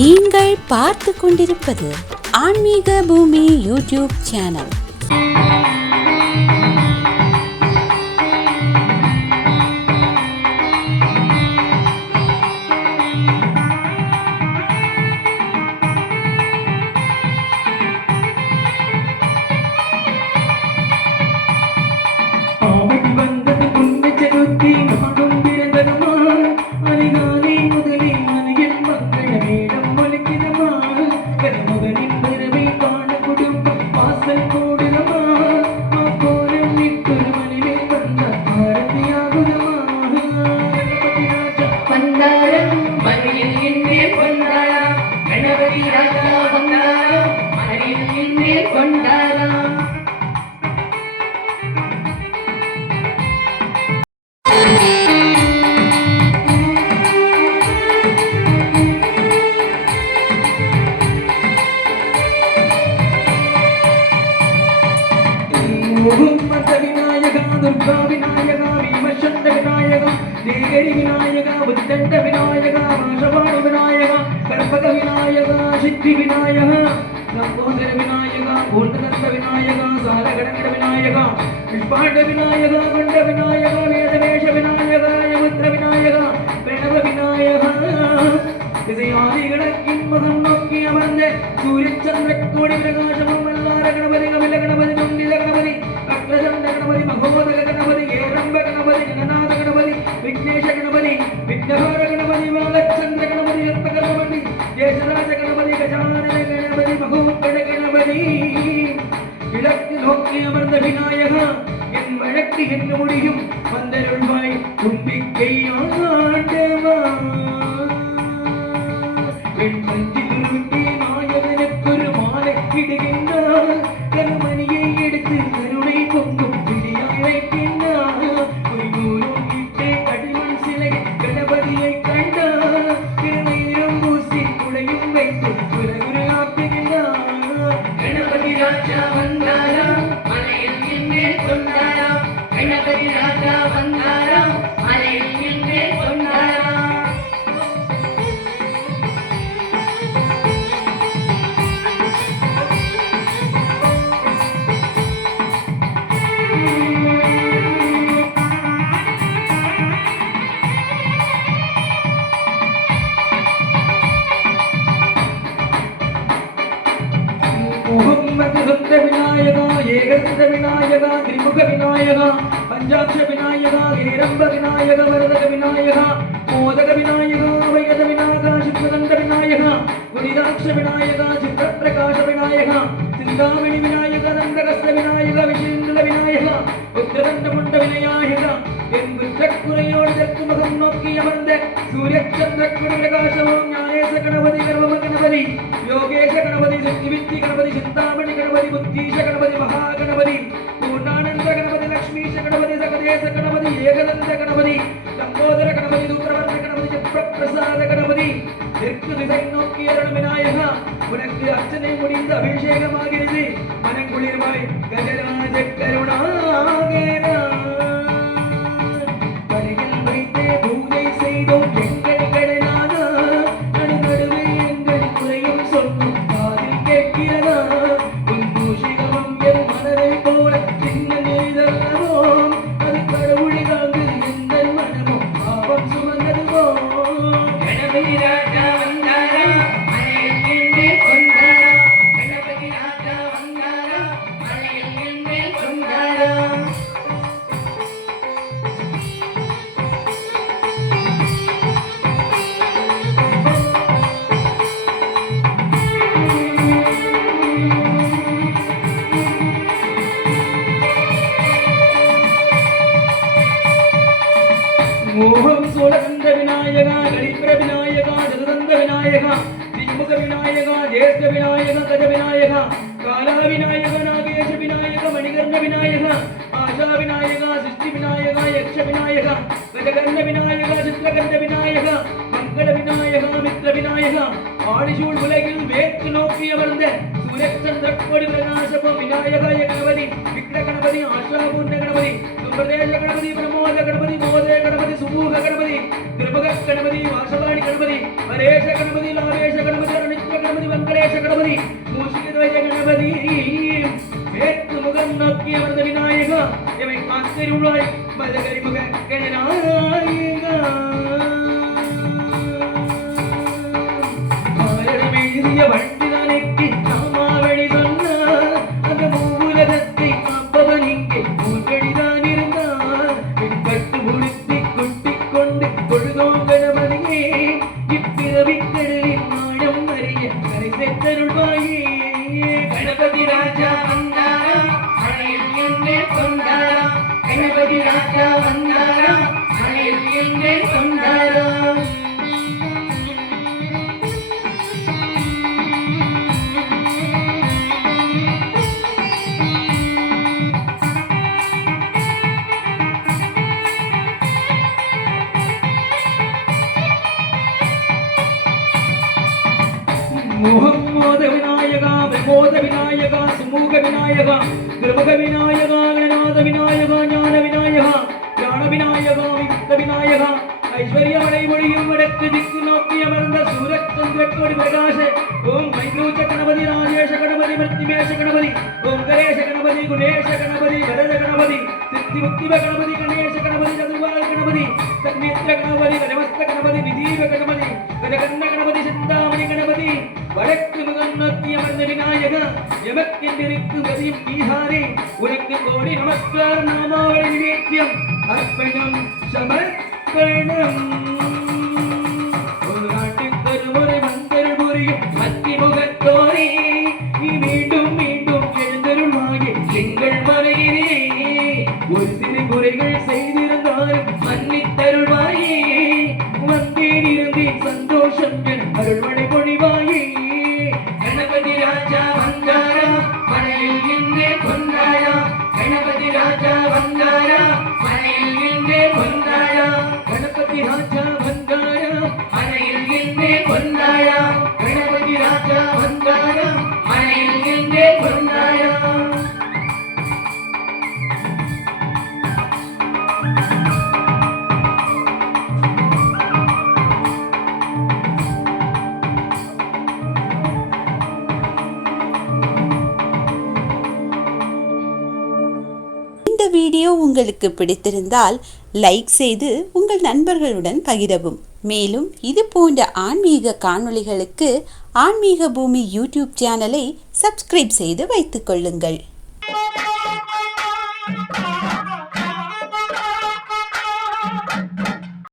நீங்கள் பார்த்து கொண்டிருப்பது ஆன்மீக பூமி யூடியூப் சேனல். दुर्गा विनायक भीमचंद विनायक देगरी विनायक बुद्धंड विनायक भाषवाणु विनायक कर्पक विनायक सिद्धि विनायक लंबोदर विनायक पूर्णदंत विनायक सारगणगण विनायक पुष्पांड विनायक गुंड विनायक वेदवेश विनायक यमुद्र विनायक प्रणव विनायक आदिगणकिन मुखम नोक्की अमर्ंदे सूर्य चंद्र कोटि प्रकाशम मल्लार गणपति कपिल गणपति तुंडिल गणपति अग्रचंड गणपति महोदक गणपति हेरंब गणपति जगन्नाथ गणपति विघ्नेश गणपति विघ्नहार गणपति वालचंद्र गणपति रत्नगणपति जयराज गणपति गजानन गणपति महोदक गणपति इलक्ति नोक्की अमर्ंद विनायक என் வழக்கு என்ன முடியும் வந்தருள்வாய் தும்பிக்கை ஆண்டவா என் பஞ்சி துருட்டி நாயகனுக்கொரு மாலை இடுகின்றார் கருமணியை எடுத்து கருணை பொங்கும் பிடியாய் வைக்கின்றார் பொய்கூறும் இட்டே கடிமண் சிலை கணபதியை கண்டார் திருநீரும் பூசி குடையும் வைத்து குலகுரு ஆக்குகின்றார் கணபதி ராஜா வந்தாரா மலையில் என்மேல் கொண்டாரா கணபதி ராஜா வந்தாரா மலையில் என்மேல் கொண்டாரா विनायका ஏகதந்த விநாயகா திரிமுக விநாயகா பஞ்சாட்ச விநாயகா ஹேரம்ப விநாயகா வரதக விநாயகா மோதக விநாயகா வைகத விநாயகா சித்ததண்ட விநாயகா குணிதாட்ச விநாயகா சித்தப்பிரகாச விநாயகா சிந்தாமணி விநாயகா நந்தகஸ்த விநாயகா விஷேந்திர விநாயகா உத்திரதண்ட முண்ட விநாயகா என் புத்தக்குறையோடு தெற்கு முகம் நோக்கி அமர்ந்த சூரிய சந்திர குண பிரகாசமாம் ஞானேச கணபதி கர்வம கணபதி யோகேஷ கணபதி சக்திவித்தி கணபதி சிந்தாமணி கணபதி புத்தீஷ கணபதி மகாகணபதி பூர்ணானந்த கணபதி லக்ஷ்மீஷ கணபதி சகதேச கணபதி ஏகதந்த கணபதி லம்போதர கணபதி தூத்திரவர்ண கணபதி சப்ரபிரசாத கணபதி தெற்கு திசை நோக்கி அருள் விநாயகா உனக்கு அர்ச்சனை முடிந்து அபிஷேகமாகிறது மனங்குளிர்வாய் கஜராஜ கருணாகரா பரியில் வைத்தே பூஜை செய்தோம் எங்கள் கடனாதா நடுநடுவே எங்கள் குறையும் சொன்னோம் காதில் கேட்கிறதா பூஷிகமம் என் மனதை போல சின்ன நெய்தல்லவோம் அது கடவுளிகாங்கு எந்த மனமோ பாவம் சுமந்ததுவோ கணபதி ராஜா வந்தாரா மலையில் என்மேல் கொண்டாரா கணபதி ராஜா வந்தாரா மலையில் என்மேல் கொண்டாரா मोहम सोलकंद विनायका गणिप्र विनायका जगदंद विनायका त्रिमुख विनायका ज्येष्ठ विनायका गज विनायका काला विनायका नागेश विनायका मणिकर्ण विनायका आशा विनायका सृष्टि विनायका यक्ष विनायका गजकर्ण विनायका चित्रकण्ड विनायका मंगल विनायका मित्र विनायका आदिशूल उलगिल वेत्तु नोक्की अमर्ந்த सूर्यचंद्र कोटि प्रकाशम विनायका गणपति विघ्न गणपति आशा पूर्ण गणपति सुप्रदेश गणपति प्रमोद गणपति मोदे गणपति सुमूह गणपति त्रिभुग गणपति वासवाणी गणपति हरेश गणपति लाभेश गणपति கணபதி மூஷிகத்வஜ கணபதி மேற்கு முகம் நோக்கி அமர்ந்த விநாயகா எவை காத்தருளாய் மதகரி முக கணநாயகா எழுதிய வண்டிதனைக்கு நாமாவழி சொன்னார் அந்த மூலகத்தை காப்பவன் இங்கே மூன்கடிதான் இருந்தார் கட்டு முடித்து குட்டிக் கொண்டு கொழுதோம் கணபதியே இப்பிறவி கடலில் மாயம் அறிய கரை சேர்த்தருள்வாயே கணபதி ராஜா வந்தாரா அணையில் என்னே கொண்டாரா கணபதி ராஜா வந்தாரா அணையில் என்னே கொண்டாரா மோத விநாயகா பிரமோத விநாயகா சுமூக விநாயகா கிருபக விநாயகா கணநாத விநாயகா ஞான விநாயகா ஞான விநாயகா விமுக்த விநாயகா ஐஸ்வர்யமடை மொழியும் வடக்கு திக்கு நோக்கி அமர்ந்த சூரத் சந்திரக்கோடி பிரகாச ஓம் வைரூச்ச கணபதி ராஜேஷ கணபதி மத்திமேஷ கணபதி ஓம் கணேஷ கணபதி குணேஷ கணபதி வரத கணபதி சித்தி முத்திவ கணபதி கணேஷ கணபதி சதுர்வால் கணபதி தன்மித்ர கணபதி கணமஸ்த கணபதி விதீவ கணபதி கணகண்ண கணபதி சிந்தாமணி கணபதி வடக்கு முகம் நோக்கி அமர்ந்த விநாயகா எமக்கென்றிருக்கும் கதியும் ஈஹாரே உனக்கு கோடி நமஸ்கார் நாமாவளி நிவேத்தியம் அர்ப்பணம் சமர்ப்பணம் ஒரு நாட்டின் தருமுறை மந்தர் புரியும் அத்திமுகத்தோரே நீ மீண்டும் மீண்டும் எழுந்தருள்வாயே எங்கள் மலையிலே ஒரு சிறு முறைகள் செய்திருந்தாலும் மன்னித்தருள்வாயே வந்தேன் இருந்தேன் சந்தோஷம் என அருள்மழை பொழிவாயே கணபதி ராஜா வந்தாரா மலையில் நின்றே கொண்டாயா கணபதி ராஜா வந்தாரா மலையில் நின்றே கொண்டாயா கணபதி ராஜா வந்தாரா மலையில் நின்றே கொண்டாயா கணபதி ராஜா வந்தாரா மலையில் நின்றே கொண்டாயா இந்த வீடியோ உங்களுக்கு பிடித்திருந்தால் லைக் செய்து உங்கள் நண்பர்களுடன் பகிரவும். மேலும் இது போன்ற ஆன்மீக காணொளிகளுக்கு ஆன்மீக பூமி யூடியூப் சேனலை சப்ஸ்கிரைப் செய்து வைத்துக் கொள்ளுங்கள்.